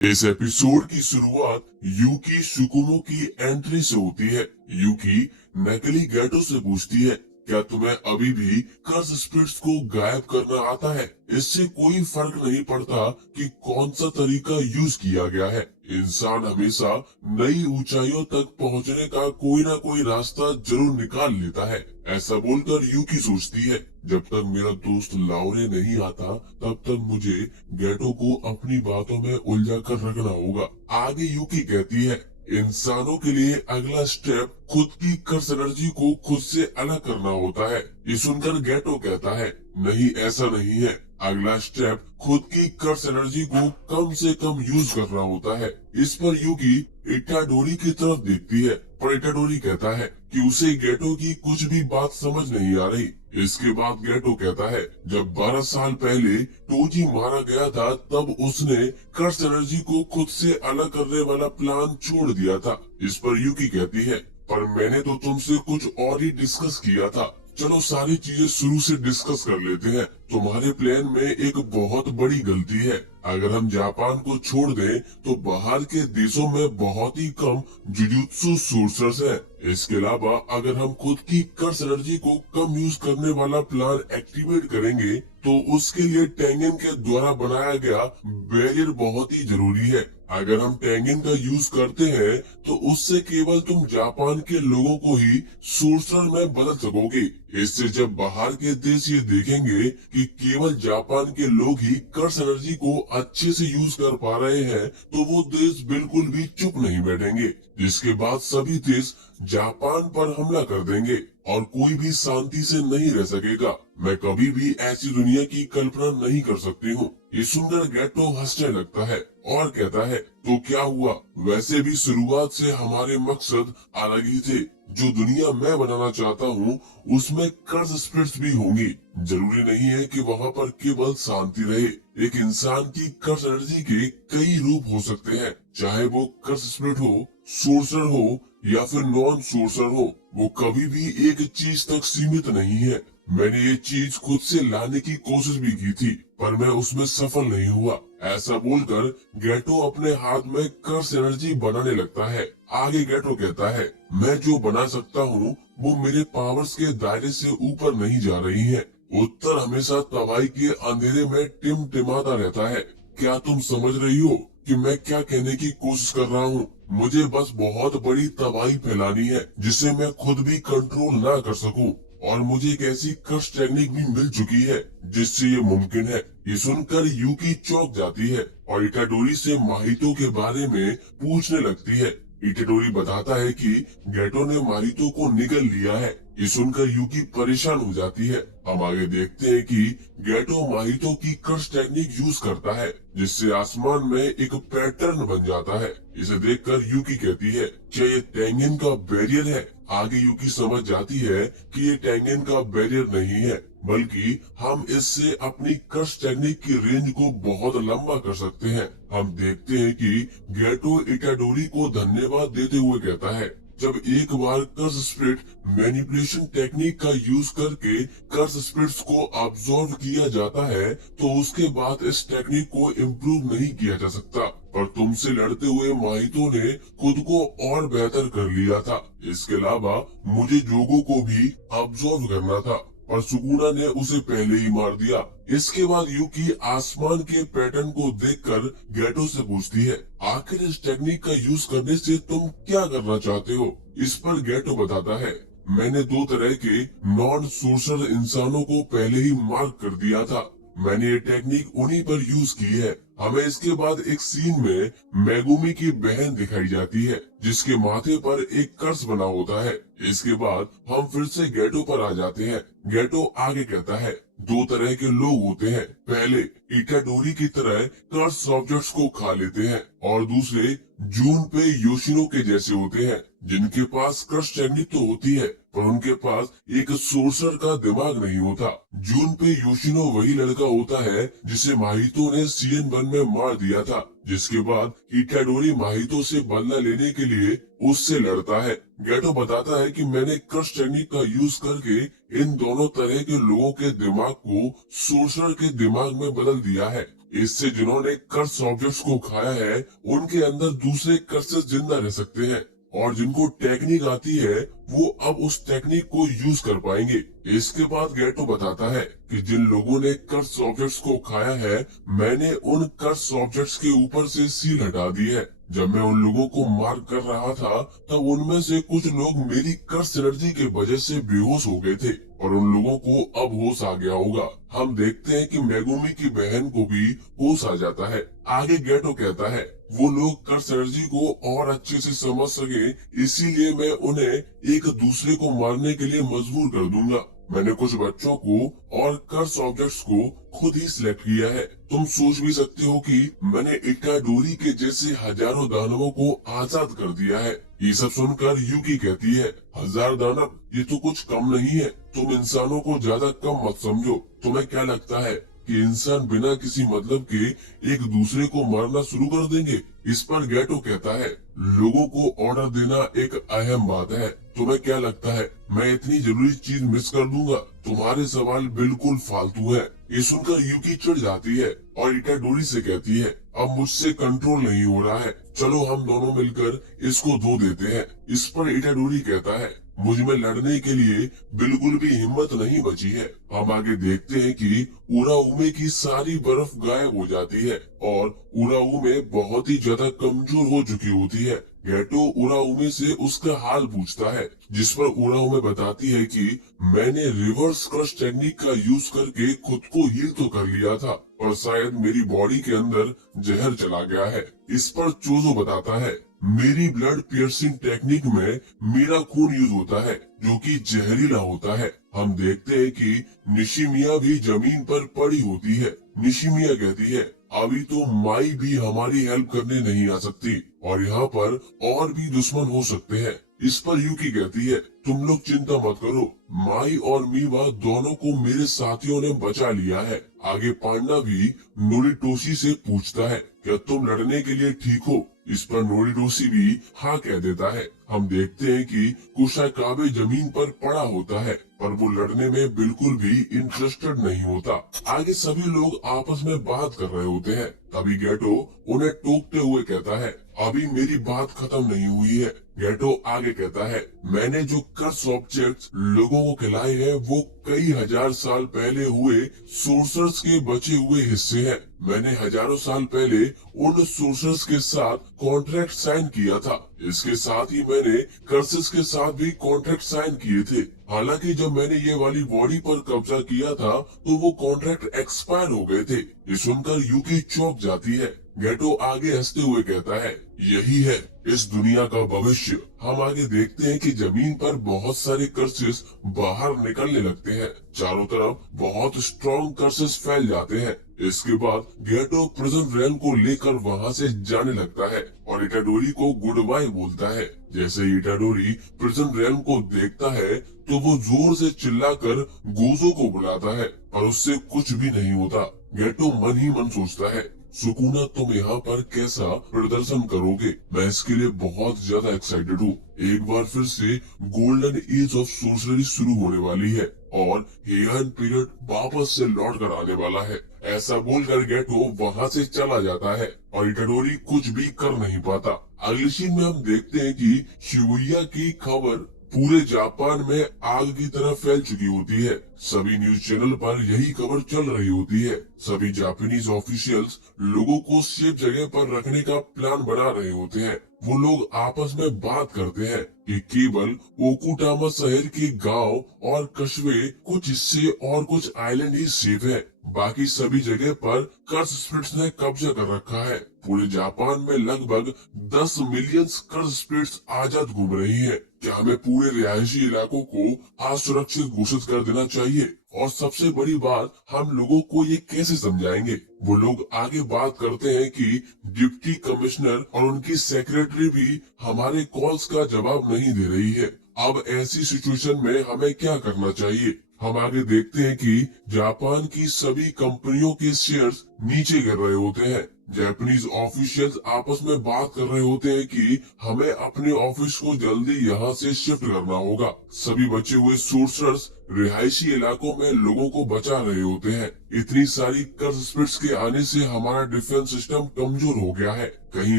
इस एपिसोड की शुरुआत यूकी सुकुमो की एंट्री से होती है। यूकी नकली गैटो से पूछती है, क्या तुम्हें अभी भी कर्स स्पिरिट्स को गायब करना आता है? इससे कोई फर्क नहीं पड़ता कि कौन सा तरीका यूज किया गया है। इंसान हमेशा नई ऊंचाइयों तक पहुंचने का कोई ना कोई रास्ता जरूर निकाल लेता है। ऐसा बोलकर यूकी सोचती है, जब तक मेरा दोस्त लाउरे नहीं आता तब तक मुझे गैटो को अपनी बातों में उलझा कर रखना होगा। आगे यूकी कहती है, इंसानों के लिए अगला स्टेप खुद की कर्स एनर्जी को खुद से अलग करना होता है। ये सुनकर गैटो कहता है, नहीं ऐसा नहीं है, अगला स्टेप खुद की कर्स एनर्जी को कम से कम यूज करना होता है। इस पर यूकी इटाडोरी की तरफ देखती है, पर इटाडोरी कहता है कि उसे गैटो की कुछ भी बात समझ नहीं आ रही। इसके बाद गैटो कहता है, जब 12 साल पहले टोजी मारा गया था तब उसने कर्स एनर्जी को खुद से अलग करने वाला प्लान छोड़ दिया था। इस पर यूकी कहती है, पर मैंने तो तुमसे कुछ और ही डिस्कस किया था। चलो सारी चीजें शुरू से डिस्कस कर लेते हैं। तुम्हारे प्लान में एक बहुत बड़ी गलती है। अगर हम जापान को छोड़ दें तो बाहर के देशों में बहुत ही कम जुजुत्सु सोर्सर्स हैं। इसके अलावा अगर हम खुद की कर्स एनर्जी को कम यूज करने वाला प्लान एक्टिवेट करेंगे तो उसके लिए टेंगन के द्वारा बनाया गया बैरियर बहुत ही जरूरी है। अगर हम टेंगन का यूज करते हैं तो उससे केवल तुम जापान के लोगों को ही सोर्सर में बदल सकोगे। इससे जब बाहर के देश ये देखेंगे कि केवल जापान के लोग ही कर्स एनर्जी को अच्छे से यूज कर पा रहे हैं तो वो देश बिल्कुल भी चुप नहीं बैठेंगे, जिसके बाद सभी देश जापान पर हमला कर देंगे और कोई भी शांति से नहीं रह सकेगा। मैं कभी भी ऐसी दुनिया की कल्पना नहीं कर सकती हूँ। ये सुनकर गैटो हंसने लगता है और कहता है, तो क्या हुआ? वैसे भी शुरुआत से हमारे मकसद अलग ही थे। जो दुनिया मैं बनाना चाहता हूँ उसमें कर्स स्पिरिट्स भी होंगी। जरूरी नहीं है कि वहाँ पर केवल शांति रहे। एक इंसान की कर्स एनर्जी के कई रूप हो सकते हैं, चाहे वो कर्स स्पिरिट हो, सोर्सर हो या फिर नॉन सोर्सर हो। वो कभी भी एक चीज तक सीमित नहीं है। मैंने ये चीज खुद से लाने की कोशिश भी की थी पर मैं उसमें सफल नहीं हुआ। ऐसा बोलकर गैटो अपने हाथ में कर्स एनर्जी बनाने लगता है। आगे गैटो कहता है, मैं जो बना सकता हूँ वो मेरे पावर्स के दायरे से ऊपर नहीं जा रही है। उत्तर हमेशा तबाही के अंधेरे में टिमटिमाता रहता है। क्या तुम समझ रही हो कि मैं क्या कहने की कोशिश कर रहा हूँ? मुझे बस बहुत बड़ी तबाही फैलानी है जिसे मैं खुद भी कंट्रोल ना कर सकूं। और मुझे एक ऐसी कर्स टेक्निक भी मिल चुकी है जिससे ये मुमकिन है। ये सुनकर यूकी चौंक जाती है और इटाडोरी से माहितो के बारे में पूछने लगती है। इटाडोरी बताता है कि गैटो ने माहितो को निगल लिया है। ये सुनकर यूकी परेशान हो जाती है। हम आगे देखते हैं कि गैटो माहितो की कर्स टेक्निक यूज करता है जिससे आसमान में एक पैटर्न बन जाता है। इसे देखकर यूकी कहती है, क्या ये टेंगन का बैरियर है? आगे यूकी समझ जाती है कि ये टेंगन का बैरियर नहीं है बल्कि हम इससे अपनी कर्स टेक्निक की रेंज को बहुत लंबा कर सकते हैं। हम देखते हैं कि गैटो इटाडोरी को धन्यवाद देते हुए कहता है, जब एक बार कर्स स्पिरिट मैनिपुलेशन टेक्निक का यूज करके कर्स स्पिरिट्स को अब्सॉर्ब किया जाता है तो उसके बाद इस टेक्निक को इम्प्रूव नहीं किया जा सकता। पर तुमसे लड़ते हुए माहितो ने खुद को और बेहतर कर लिया था। इसके अलावा मुझे जोगो को भी अब्सॉर्ब करना था पर सुकुना ने उसे पहले ही मार दिया। इसके बाद यूकी आसमान के पैटर्न को देखकर गैटो से पूछती है, आखिर इस टेक्निक का यूज करने से तुम क्या करना चाहते हो? इस पर गैटो बताता है, मैंने दो तरह के नॉन सोर्सर इंसानों को पहले ही मार्क कर दिया था। मैंने ये टेक्निक उन्हीं पर यूज की है। हमें इसके बाद एक सीन में मेगुमी की बहन दिखाई जाती है जिसके माथे पर एक कर्स बना होता है। इसके बाद हम फिर से गैटो पर आ जाते हैं। गैटो आगे कहता है, दो तरह के लोग होते हैं, पहले इटाडोरी की तरह कर्स ऑब्जेक्ट्स को खा लेते हैं और दूसरे जून पे योशिनो के जैसे होते हैं जिनके पास कर्स टेक्निक तो होती है पर उनके पास एक सोर्सर का दिमाग नहीं होता। जून पे योशिनो वही लड़का होता है जिसे माहितो ने सीजन 1 में मार दिया था, जिसके बाद इटाडोरी माहितो से बदला लेने के लिए उससे लड़ता है। गैटो बताता है कि मैंने कर्स टेक्निक का यूज करके इन दोनों तरह के लोगों के दिमाग को सोर्सर के दिमाग में बदल दिया है इससे जिन्होंने कर्स ऑब्जेक्ट्स को खाया है उनके अंदर दूसरे कर्सेस जिंदा रह सकते हैं, और जिनको टेक्निक आती है वो अब उस टेक्निक को यूज कर पाएंगे। इसके बाद गेटो बताता है कि जिन लोगों ने कर्स ऑब्जेक्ट्स को खाया है, मैंने उन कर्स ऑब्जेक्ट्स के ऊपर से सील हटा दी है। जब मैं उन लोगों को मार्क कर रहा था तब उनमें से कुछ लोग मेरी कर्स एनर्जी के वजह से बेहोश हो गए थे, और उन लोगों को अब होश आ गया होगा। हम देखते हैं कि मेगुमी की बहन को भी होश आ जाता है। आगे गेटो कहता है वो लोग कर्स एनर्जी को और अच्छे से समझ सके, इसीलिए मैं उन्हें एक दूसरे को मारने के लिए मजबूर कर दूंगा। मैंने कुछ बच्चों को और कर्स ऑब्जेक्ट्स को खुद ही सिलेक्ट किया है। तुम सोच भी सकते हो कि मैंने इटाडोरी के जैसे हजारों दानवों को आजाद कर दिया है। ये सब सुनकर यूकी कहती है 1000 दानव, ये तो कुछ कम नहीं है। तुम इंसानों को ज्यादा कम मत समझो। तुम्हें क्या लगता है कि इंसान बिना किसी मतलब के एक दूसरे को मारना शुरू कर देंगे? इस पर गेटो कहता है लोगों को ऑर्डर देना एक अहम बात है। तुम्हें क्या लगता है मैं इतनी जरूरी चीज मिस कर दूंगा? तुम्हारे सवाल बिल्कुल फालतू है। ये सुनकर यूकी चिढ़ जाती है और इटाडोरी से कहती है अब मुझसे कंट्रोल नहीं हो रहा है, चलो हम दोनों मिलकर इसको धो देते हैं। इस पर इटाडोरी कहता है मुझ में लड़ने के लिए बिल्कुल भी हिम्मत नहीं बची है। हम आगे देखते हैं कि उराउमे की सारी बर्फ गायब हो जाती है और उराउमे बहुत ही ज्यादा कमजोर हो चुकी होती है। गेटो उराउमे से उसका हाल पूछता है, जिस पर उराउमे बताती है कि मैंने रिवर्स क्रश टेक्निक का यूज करके खुद को हील तो कर लिया था, पर शायद मेरी बॉडी के अंदर जहर चला गया है। इस पर चोजो बताता है मेरी ब्लड पियर्सिंग टेक्निक में मेरा खून यूज होता है जो कि जहरीला होता है। हम देखते हैं कि निशिमिया भी जमीन पर पड़ी होती है। निशिमिया कहती है अभी तो माई भी हमारी हेल्प करने नहीं आ सकती और यहाँ पर और भी दुश्मन हो सकते हैं। इस पर यूकी कहती है तुम लोग चिंता मत करो, माई और मीवा दोनों को मेरे साथियों ने बचा लिया है। आगे पांडा भी नोरिटोशी से पूछता है क्या तुम लड़ने के लिए ठीक हो? इस पर नोरिटोशी भी हाँ कह देता है। हम देखते हैं कि कुशाकाबे जमीन पर पड़ा होता है, पर वो लड़ने में बिल्कुल भी इंटरेस्टेड नहीं होता। आगे सभी लोग आपस में बात कर रहे होते हैं। तभी गेटो उन्हें टोकते हुए कहता है अभी मेरी बात खत्म नहीं हुई है। गेटो आगे कहता है मैंने जो कर्स ऑब्जेक्ट्स लोगों को खिलाए हैं वो कई हजार साल पहले हुए सोर्सर्स के बचे हुए हिस्से हैं। मैंने हजारों साल पहले उन सोर्सर्स के साथ कॉन्ट्रैक्ट साइन किया था। इसके साथ ही मैंने कर्सेस के साथ भी कॉन्ट्रैक्ट साइन किए थे। हालांकि जब मैंने ये वाली बॉडी पर कब्जा किया था तो वो कॉन्ट्रैक्ट एक्सपायर हो गए थे। ये सुनकर यूकी चौंक जाती है। गेटो आगे हंसते हुए कहता है यही है इस दुनिया का भविष्य। हम आगे देखते हैं कि जमीन पर बहुत सारे कर्सेस बाहर निकलने लगते हैं। चारों तरफ बहुत स्ट्रॉन्ग कर्सेस फैल जाते हैं। इसके बाद गेटो प्रिजन रैम को लेकर वहां से जाने लगता है और इटाडोरी को गुड बाय बोलता है। जैसे ही इटाडोरी प्रिजन रैम को देखता है तो वो जोर से चिल्लाकर गोजो को बुलाता है, पर उससे कुछ भी नहीं होता। गेटो मन ही मन सोचता है सुकुना तुम यहाँ पर कैसा प्रदर्शन करोगे? मैं इसके लिए बहुत ज्यादा एक्साइटेड हूँ। एक बार फिर से गोल्डन एज ऑफ सोर्सरी शुरू होने वाली है और हेयन पीरियड वापस से लौट कर आने वाला है। ऐसा बोलकर गेटो वहाँ से चला जाता है और इटाडोरी कुछ भी कर नहीं पाता। अगली सीन में हम देखते हैं कि शिबुया की खबर पूरे जापान में आग की तरह फैल चुकी होती है। सभी न्यूज चैनल पर यही खबर चल रही होती है। सभी जापानीज ऑफिशियल्स लोगों को सेफ जगह पर रखने का प्लान बना रहे होते हैं। वो लोग आपस में बात करते हैं कि केवल ओकुटामा शहर के गांव और कस्बे, कुछ हिस्से और कुछ आइलैंड ही सेफ है। बाकी सभी जगह पर कर्स स्पिरिट्स ने कब्जा कर रखा है। पूरे जापान में लगभग 10 मिलियन कर्स स्पिरिट्स आजाद घूम रही हैं। क्या हमें पूरे रिहायशी इलाकों को असुरक्षित घोषित कर देना चाहिए? और सबसे बड़ी बात, हम लोगों को ये कैसे समझाएंगे? वो लोग आगे बात करते हैं कि डिप्टी कमिश्नर और उनकी सेक्रेटरी भी हमारे कॉल्स का जवाब नहीं दे रही है। अब ऐसी सिचुएशन में हमें क्या करना चाहिए? हम आगे देखते हैं कि जापान की सभी कंपनियों के शेयर्स नीचे गिर रहे होते हैं। जापानीज ऑफिशियल्स आपस में बात कर रहे होते हैं कि हमें अपने ऑफिस को जल्दी यहाँ से शिफ्ट करना होगा। सभी बचे हुए सोर्सर्स रिहायशी इलाकों में लोगों को बचा रहे होते हैं। इतनी सारी कर्ज स्प्रिट्स के आने से हमारा डिफेंस सिस्टम कमजोर हो गया है। कहीं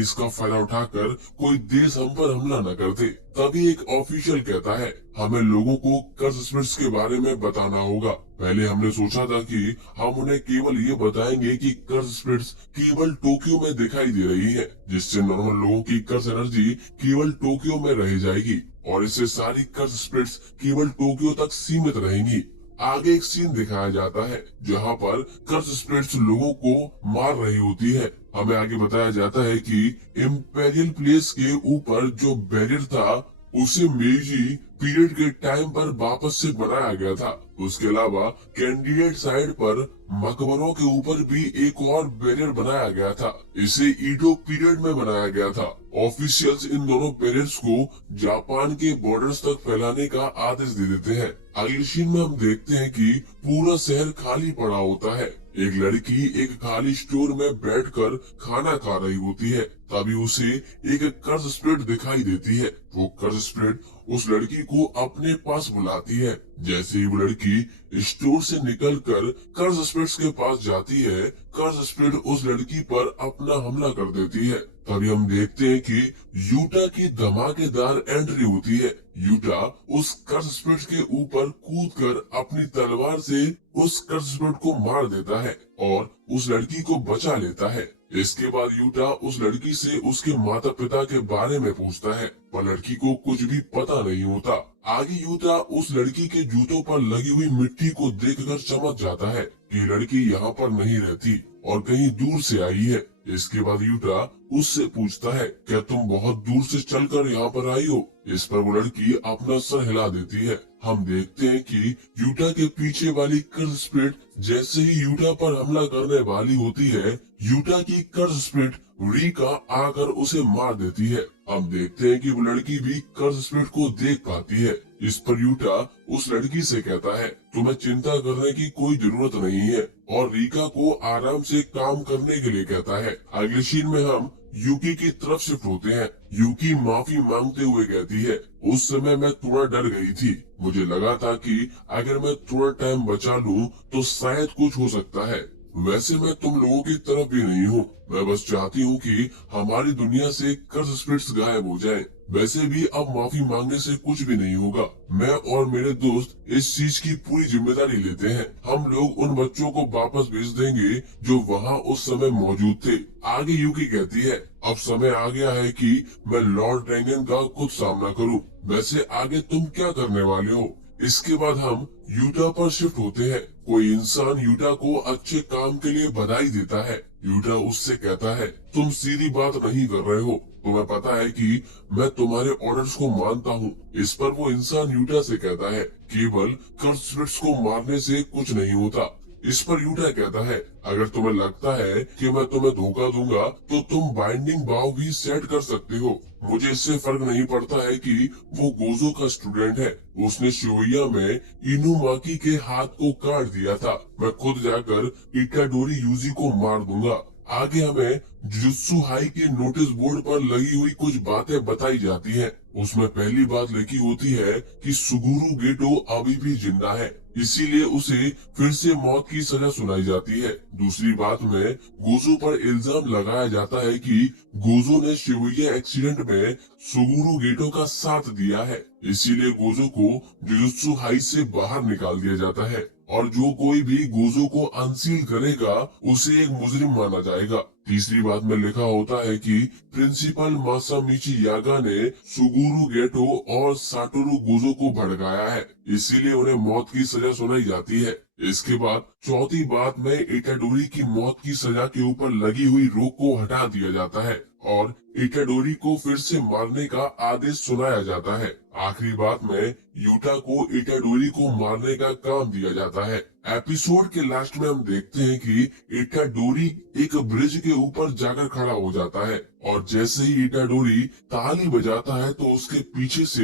इसका फायदा उठाकर कोई देश हम पर हमला न कर दे। तभी एक ऑफिशियल कहता है हमें लोगों को कर्ज स्प्रिट्स के बारे में बताना होगा। पहले हमने सोचा था कि हम उन्हें केवल ये बताएंगे कि कर्ज स्प्रिट्स केवल टोक्यो में दिखाई दे रही है, जिससे नॉर्मल लोगों की कर्ज एनर्जी केवल टोक्यो में रह जाएगी और इससे सारी कर्ज स्प्रिट्स केवल टोक्यो तक सीमित रहेंगी। आगे एक सीन दिखाया जाता है जहाँ पर कर्ज स्प्रिट्स लोगों को मार रही होती है। हमें आगे बताया जाता है कि इम्पेरियल प्लेस के ऊपर जो बैरियर था उसे मेiji पीरियड के टाइम पर वापस से बनाया गया था। उसके अलावा कैंडिडेट साइड पर मकबरों के ऊपर भी एक और बैरियर बनाया गया था। इसे ईडो पीरियड में बनाया गया था। ऑफिशियल्स इन दोनों बैरियर्स को जापान के बॉर्डर्स तक फैलाने का आदेश दे देते हैं। अगली सीन में हम देखते हैं कि पूरा शहर खाली पड़ा होता है। एक लड़की एक खाली स्टोर में बैठकर खाना खा रही होती है। तभी उसे एक कर्ज स्प्रिट दिखाई देती है। वो कर्ज स्प्रिट उस लड़की को अपने पास बुलाती है। जैसे ही वो लड़की स्टोर से निकलकर कर्ज स्प्रिट्स के पास जाती है, कर्ज स्प्रिट उस लड़की पर अपना हमला कर देती है। तभी हम देखते हैं कि यूटा की धमाकेदार एंट्री होती है। यूटा उस कर्ज स्प्रिट के ऊपर कूदकर अपनी तलवार से उस कर्ज स्प्रिट को मार देता है और उस लड़की को बचा लेता है। इसके बाद यूटा उस लड़की से उसके माता पिता के बारे में पूछता है, पर लड़की को कुछ भी पता नहीं होता। आगे यूटा उस लड़की के जूतों पर लगी हुई मिट्टी को देखकर समझ जाता है कि लड़की यहाँ पर नहीं रहती और कहीं दूर से आई है। इसके बाद यूटा उससे पूछता है, क्या तुम बहुत दूर से चलकर यहाँ पर आई हो? इस पर वो लड़की अपना सर हिला देती है। हम देखते हैं कि यूटा के पीछे वाली कर्ज स्प्रिट जैसे ही यूटा पर हमला करने वाली होती है, यूटा की कर्ज स्प्रिट रीका आकर उसे मार देती है। हम देखते हैं कि वो लड़की भी कर्ज स्प्रिट को देख पाती है। इस पर यूटा उस लड़की से कहता है, तुम्हें चिंता करने की कोई जरूरत नहीं है, और रीका को आराम से काम करने के लिए कहता है। अगले सीन में हम यूकी की तरफ शिफ्ट होते हैं। यूकी माफी मांगते हुए कहती है, उस समय मैं थोड़ा डर गई थी। मुझे लगा था कि अगर मैं थोड़ा टाइम बचा लूं तो शायद कुछ हो सकता है। वैसे मैं तुम लोगों की तरफ भी नहीं हूँ। मैं बस चाहती हूँ कि हमारी दुनिया से कर्ज स्प्रिट्स गायब हो जाएं। वैसे भी अब माफी मांगने से कुछ भी नहीं होगा। मैं और मेरे दोस्त इस चीज की पूरी जिम्मेदारी लेते हैं। हम लोग उन बच्चों को वापस भेज देंगे जो वहाँ उस समय मौजूद थे। आगे यूकी कहती है, अब समय आ गया है कि मैं लॉर्ड ड्रैगन का खुद सामना करूं। वैसे आगे तुम क्या करने वाले हो? इसके बाद हम यूटा पर शिफ्ट होते हैं। कोई इंसान यूटा को अच्छे काम के लिए बधाई देता है। यूटा उससे कहता है, तुम सीधी बात नहीं कर रहे हो। तुम्हें पता है कि मैं तुम्हारे ऑर्डर्स को मानता हूँ। इस पर वो इंसान यूटा से कहता है, केवल कर्ज स्प्रिट्स को मारने से कुछ नहीं होता। इस पर यूटा कहता है, अगर तुम्हें लगता है कि मैं तुम्हें धोखा दूंगा तो तुम बाइंडिंग बाव भी सेट कर सकते हो। मुझे इससे फर्क नहीं पड़ता है कि वो गोजो का स्टूडेंट है। उसने शिवैया में इनुमाकी के हाथ को काट दिया था। मैं खुद जाकर इटाडोरी यूजी को मार दूंगा। आगे हमें जुजुत्सु हाई के नोटिस बोर्ड पर लगी हुई कुछ बातें बताई जाती हैं। उसमें पहली बात लिखी होती है कि सुगुरु गेटो अभी भी जिंदा है, इसीलिए उसे फिर से मौत की सजा सुनाई जाती है। दूसरी बात में गोजो पर इल्जाम लगाया जाता है कि गोजो ने शिवैया एक्सीडेंट में सुगुरु गेटो का साथ दिया है, इसीलिए गोजो को जुजुत्सु हाई से बाहर निकाल दिया जाता है और जो कोई भी गोजो को अनसील करेगा उसे एक मुजरिम माना जाएगा। तीसरी बात में लिखा होता है कि प्रिंसिपल मासामिची यागा ने सुगुरु गेटो और साटोरू गोजो को भड़काया है, इसीलिए उन्हें मौत की सजा सुनाई जाती है। इसके बाद चौथी बात में इटाडोरी की मौत की सजा के ऊपर लगी हुई रोक को हटा दिया जाता है और इटाडोरी को फिर से मारने का आदेश सुनाया जाता है। आखिरी बात में यूटा को इटाडोरी को मारने का काम दिया जाता है। एपिसोड के लास्ट में हम देखते हैं कि इटाडोरी एक ब्रिज के ऊपर जाकर खड़ा हो जाता है और जैसे ही इटाडोरी ताली बजाता है तो उसके पीछे से